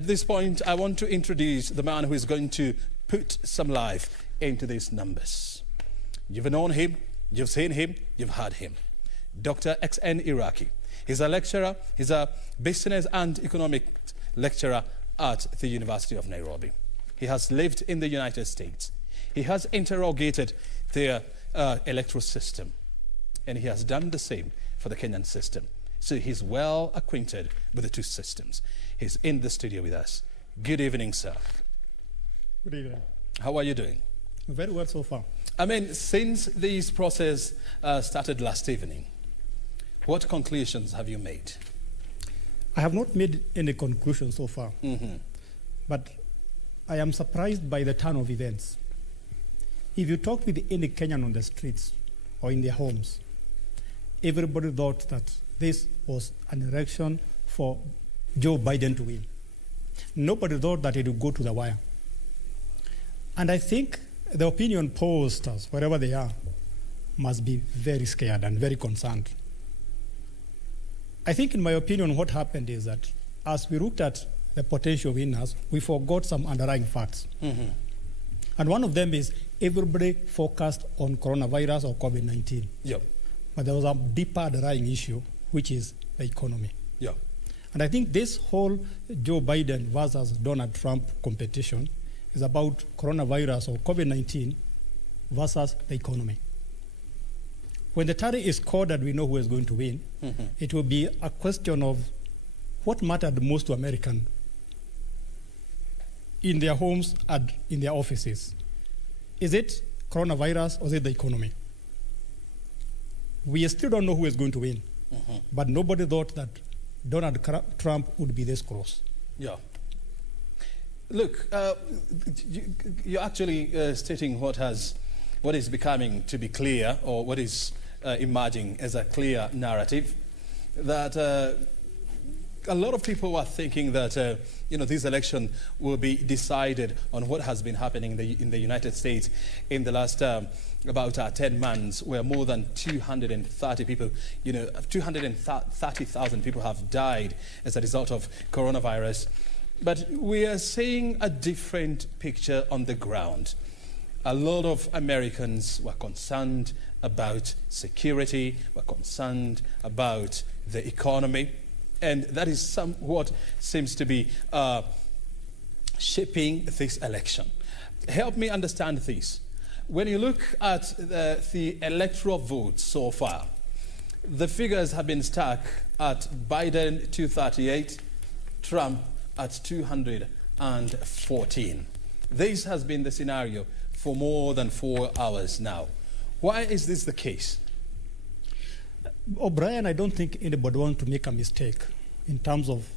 At this point, I want to introduce the man who is going to put some life into these numbers. You've known him, you've seen him, you've heard him. Dr. X.N Iraki. He's a lecturer, he's a business and economics lecturer at the University of Nairobi. He has lived in the United States. He has interrogated their electoral system, and he has done the same for the Kenyan system. So he's well acquainted with the two systems. He's in the studio with us. Good evening, sir. Good evening. How are you doing? Very well so far. I mean, since this process started last evening, what conclusions have you made? I have not made any conclusion so far, but I am surprised by the turn of events. If you talk with any Kenyan on the streets or in their homes, everybody thought that this was an election for Joe Biden to win. Nobody thought that it would go to the wire. And I think the opinion pollsters, wherever they are, must be very scared and very concerned. I think, in my opinion, what happened is that as we looked at the potential winners, we forgot some underlying facts. And one of them is everybody focused on coronavirus or COVID-19. Yep. But there was a deeper underlying issue, which is the economy. Yeah. And I think this whole Joe Biden versus Donald Trump competition is about coronavirus or COVID-19 versus the economy. When the tally is called and we know who is going to win, it will be a question of what mattered most to Americans in their homes and in their offices. Is it coronavirus or is it the economy? We still don't know who is going to win, but nobody thought that Donald Trump would be this close. Yeah. Look, you're actually stating what is becoming to be clear, or what is emerging as a clear narrative, that a lot of people are thinking that this election will be decided on what has been happening in the United States in the last about 10 months, where more than 230 people, 230,000 people have died as a result of coronavirus. But we are seeing a different picture on the ground. A lot of Americans were concerned about security, were concerned about the economy, and that is somewhat seems to be shaping this election. Help me understand this. When you look at the electoral votes so far, the figures have been stuck at Biden 238, Trump at 214. This has been the scenario for more than 4 hours now. Why is this the case? O'Brien, I don't think anybody wants to make a mistake in terms of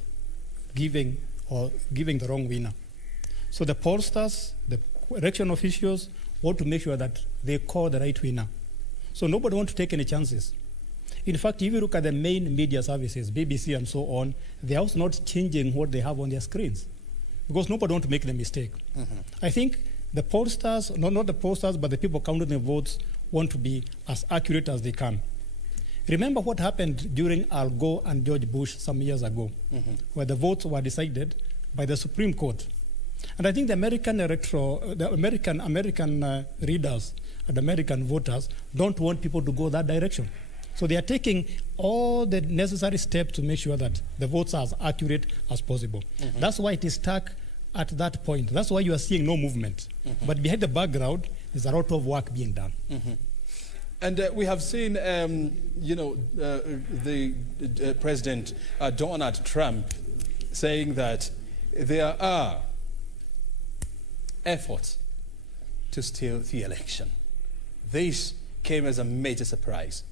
giving the wrong winner. So the pollsters, the election officials want to make sure that they call the right winner. So nobody wants to take any chances. In fact, if you look at the main media services, BBC and so on, they are also not changing what they have on their screens because nobody wants to make the mistake. I think the pollsters, not the pollsters, but the people counting the votes want to be as accurate as they can. Remember what happened during Al Gore and George Bush some years ago, where the votes were decided by the Supreme Court. And I think the American readers and American voters don't want people to go that direction. So they are taking all the necessary steps to make sure that the votes are as accurate as possible. That's why it is stuck at that point. That's why you are seeing no movement. But behind the background, there's a lot of work being done. And we have seen, the President Donald Trump saying that there are efforts to steal the election. This came as a major surprise,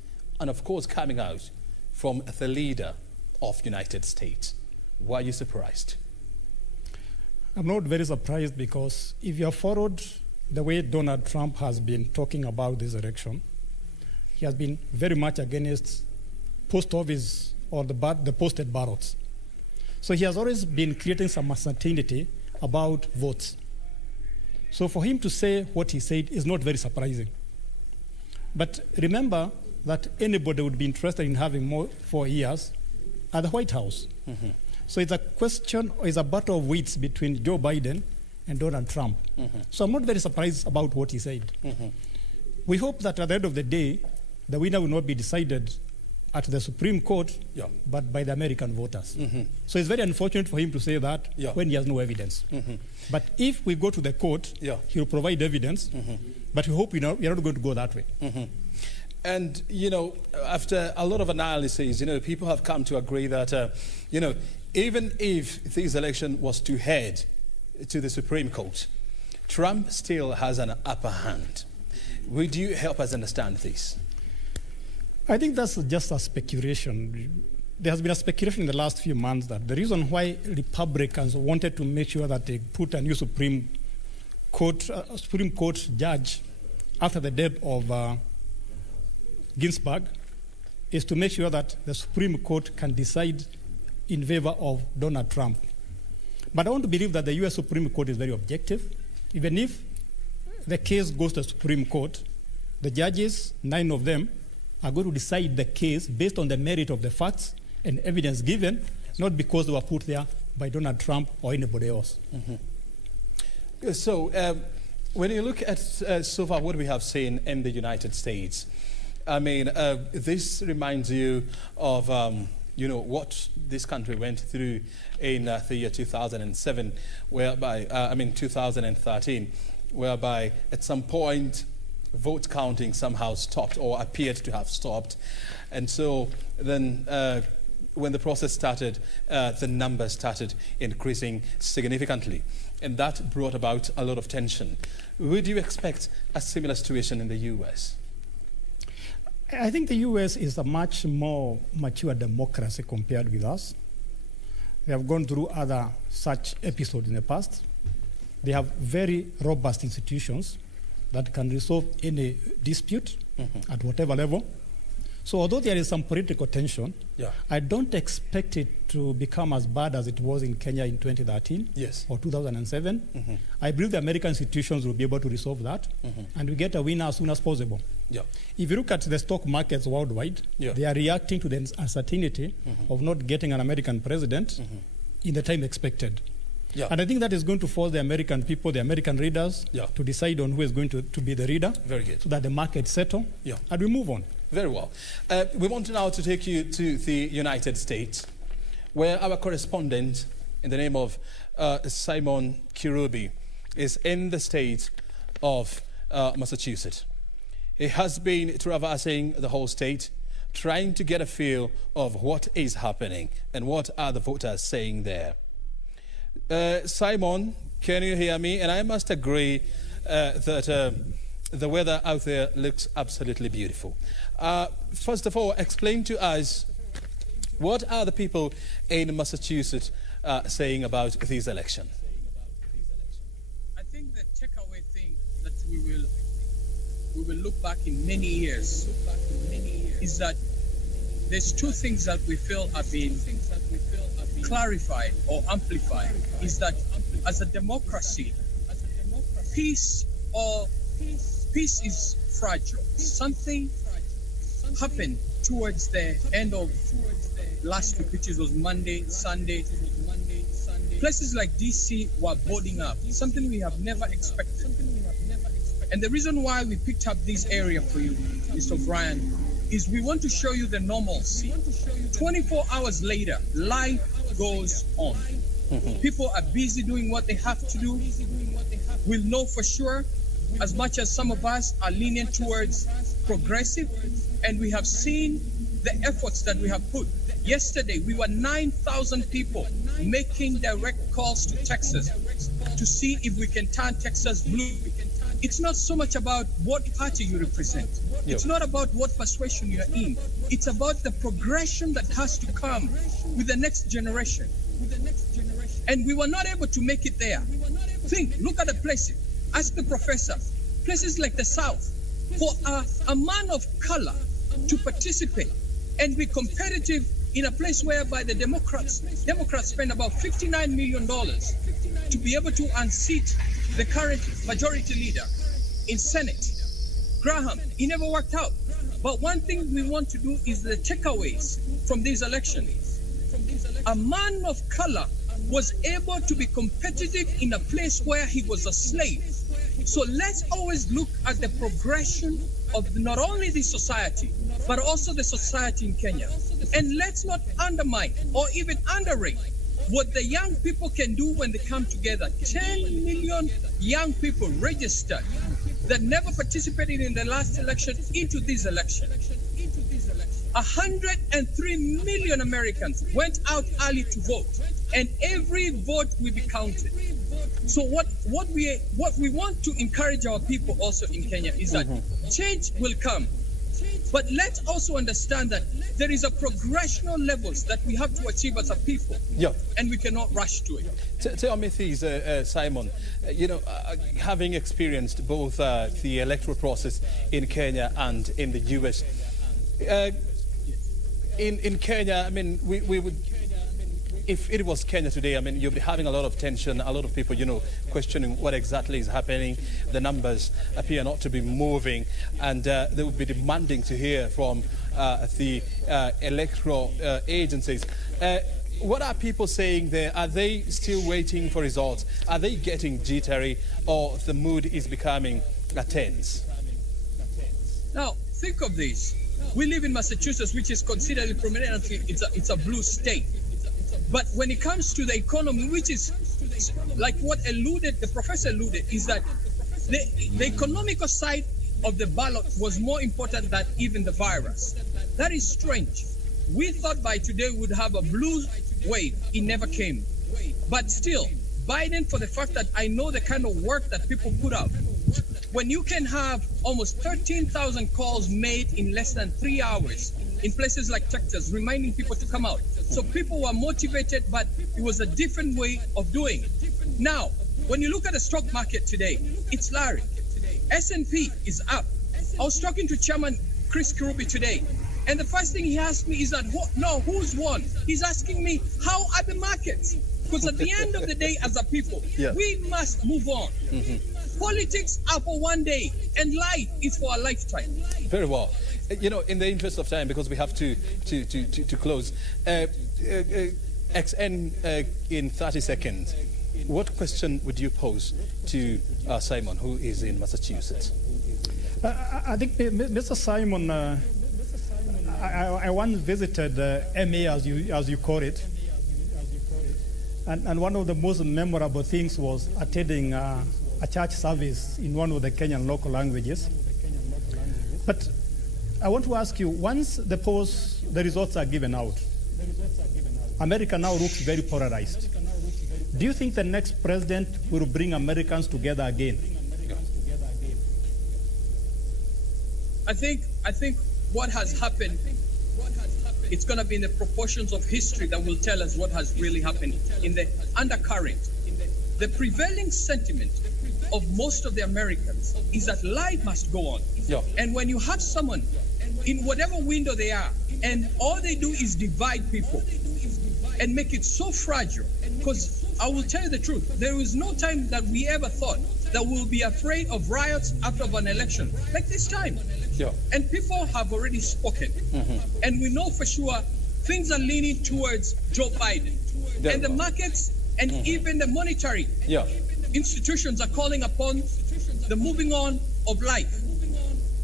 and of course coming out from the leader of the United States. Why are you surprised? I'm not very surprised because if you have followed the way Donald Trump has been talking about this election, he has been very much against post office or the posted ballots. So he has always been creating some uncertainty about votes. So for him to say what he said is not very surprising. But remember that anybody would be interested in having more 4 years at the White House. So it's a question, or it's a battle of wits between Joe Biden and Donald Trump. So I'm not very surprised about what he said. We hope that at the end of the day, the winner will not be decided at the Supreme Court, but by the American voters. So it's very unfortunate for him to say that when he has no evidence. But if we go to the court, he'll provide evidence, but we hope we're not going to go that way. And, you know, after a lot of analysis, you know, people have come to agree that, you know, even if this election was to head to the Supreme Court, Trump still has an upper hand. Would you help us understand this? I think that's just a speculation. There has been a speculation in the last few months that the reason why Republicans wanted to make sure that they put a new Supreme Court judge after the death of Ginsburg is to make sure that the Supreme Court can decide in favor of Donald Trump. But I want to believe that the U.S. Supreme Court is very objective. Even if the case goes to the Supreme Court, the judges, 9 of them, are going to decide the case based on the merit of the facts and evidence given, not because they were put there by Donald Trump or anybody else. So when you look at so far what we have seen in the United States, I mean, this reminds you of, you know, what this country went through in the year 2007, whereby, 2013, whereby at some point vote counting somehow stopped or appeared to have stopped. And so then when the process started, the numbers started increasing significantly. And that brought about a lot of tension. Would you expect a similar situation in the U.S.? I think the U.S. is a much more mature democracy compared with us. They have gone through other such episodes in the past. They have very robust institutions that can resolve any dispute at whatever level. So although there is some political tension, I don't expect it to become as bad as it was in Kenya in 2013 or 2007. I believe the American institutions will be able to resolve that, and we get a winner as soon as possible. If you look at the stock markets worldwide, they are reacting to the uncertainty of not getting an American president in the time expected. And I think that is going to force the American people, the American readers, to decide on who is going to be the leader. Very good. So that the markets settle and we move on. Very well. We want now to take you to the United States, where our correspondent, in the name of Simon Kirubi, is in the state of Massachusetts. He has been traversing the whole state, trying to get a feel of what is happening and what are the voters saying there. Simon, can you hear me? And I must agree that the weather out there looks absolutely beautiful. First of all, explain to us, what are the people in Massachusetts saying about this election? I think the takeaway thing that we will look back in many years is that there's two things that we feel have been clarified or amplified. Is that as a democracy, peace is fragile. Something happened towards the end of last week, which was Monday, Sunday. Places like DC were boarding up, something we have never expected. And the reason why we picked up this area for you, Mr. Brian, is we want to show you the normalcy. 24 hours later, life goes on. People are busy doing what they have to do. We'll know for sure, as much as some of us are lenient towards progressive, and we have seen the efforts that we have put. Yesterday, we were 9,000 people making direct calls to Texas to see if we can turn Texas blue. It's not so much about what party you represent. It's not about what persuasion you're in. It's about the progression that has to come with the next generation. And we were not able to make it there. Look at the places. Ask the professor. Places like the South, for a man of color to participate and be competitive in a place whereby the Democrats spend about $59 million to be able to unseat the current majority leader in Senate. Graham, it never worked out. But one thing we want to do is the takeaways from these elections. a man of color was able to be competitive in a place where he was a slave. So let's always look at the progression of not only the society, but also the society in Kenya. And let's not undermine or even underrate what the young people can do when they come together. 10 million young people registered that never participated in the last election into this election. 103 million Americans went out early to vote, and every vote will be counted. So what we want to encourage our people also in Kenya is that change will come. But let's also understand that there is a progression of levels that we have to achieve as a people, and we cannot rush to it. Tell me this, Simon, having experienced both the electoral process in Kenya and in the US, in Kenya, I mean, we would, if it was Kenya today, I mean, you'd be having a lot of tension, a lot of people, questioning what exactly is happening. The numbers appear not to be moving, and they would be demanding to hear from the electoral agencies. What are people saying there? Are they still waiting for results? Are they getting jittery, or the mood is becoming tense? Now, think of this. We live in Massachusetts, which is considered prominently, it's a blue state. But when it comes to the economy, which is like what the professor alluded, is that the economical side of the ballot was more important than even the virus. That is strange. We thought by today we would have a blue wave. It never came. But still, Biden, for the fact that I know the kind of work that people put out, when you can have almost 13,000 calls made in less than 3 hours in places like Texas, reminding people to come out. So people were motivated, but it was a different way of doing it. Now, when you look at the stock market today, it's Larry. S&P is up. I was talking to Chairman Chris Kirubi today, and the first thing he asked me is that, who's won? He's asking me, how are the markets? Because at the end of the day, as a people, we must move on. Politics are for one day, and life is for a lifetime. Very well. In the interest of time, because we have to close, XN, in 30 seconds, what question would you pose to Simon, who is in Massachusetts? I think, Mr. Simon, I once visited MA, as you call it, and one of the most memorable things was attending a church service in one of the Kenyan local languages. But I want to ask you, once the results are given out, America now looks very polarized. Do you think the next president will bring Americans together again? I think what has happened, it's going to be in the proportions of history that will tell us what has really happened. In the undercurrent, the prevailing sentiment of most of the Americans is that life must go on. And when you have someone in whatever window they are, and all they do is divide people and make it so fragile, because I will tell you the truth, there is no time that we ever thought that we'll be afraid of riots after an election like this time. And people have already spoken. And we know for sure things are leaning towards Joe Biden. And the markets and even the monetary institutions are calling upon the moving on of life.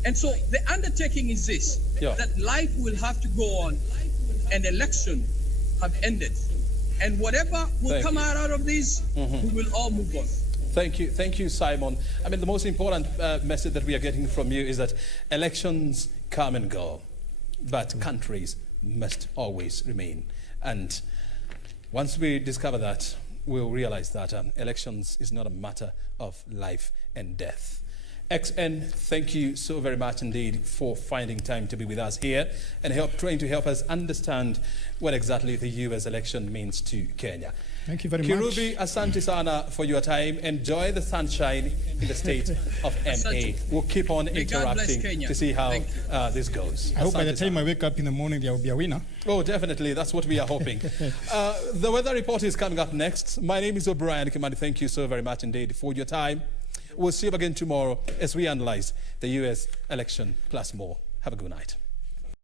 And so the undertaking is this, that life will have to go on, and election have ended. And whatever will come out of this, we will all move on. Thank you, Simon. I mean, the most important message that we are getting from you is that elections come and go, but countries must always remain. And once we discover that, we'll realize that elections is not a matter of life and death. XN, thank you so very much indeed for finding time to be with us here and trying to help us understand what exactly the US election means to Kenya. Thank you very much. Kirubi, asante sana for your time. Enjoy the sunshine in the state of MA. We'll keep on interacting to see how this goes. I hope by the time I wake up in the morning, there will be a winner. Oh, definitely. That's what we are hoping. The weather report is coming up next. My name is O'Brien Kimani. Thank you so very much indeed for your time. We'll see you again tomorrow as we analyze the US election plus more. Have a good night.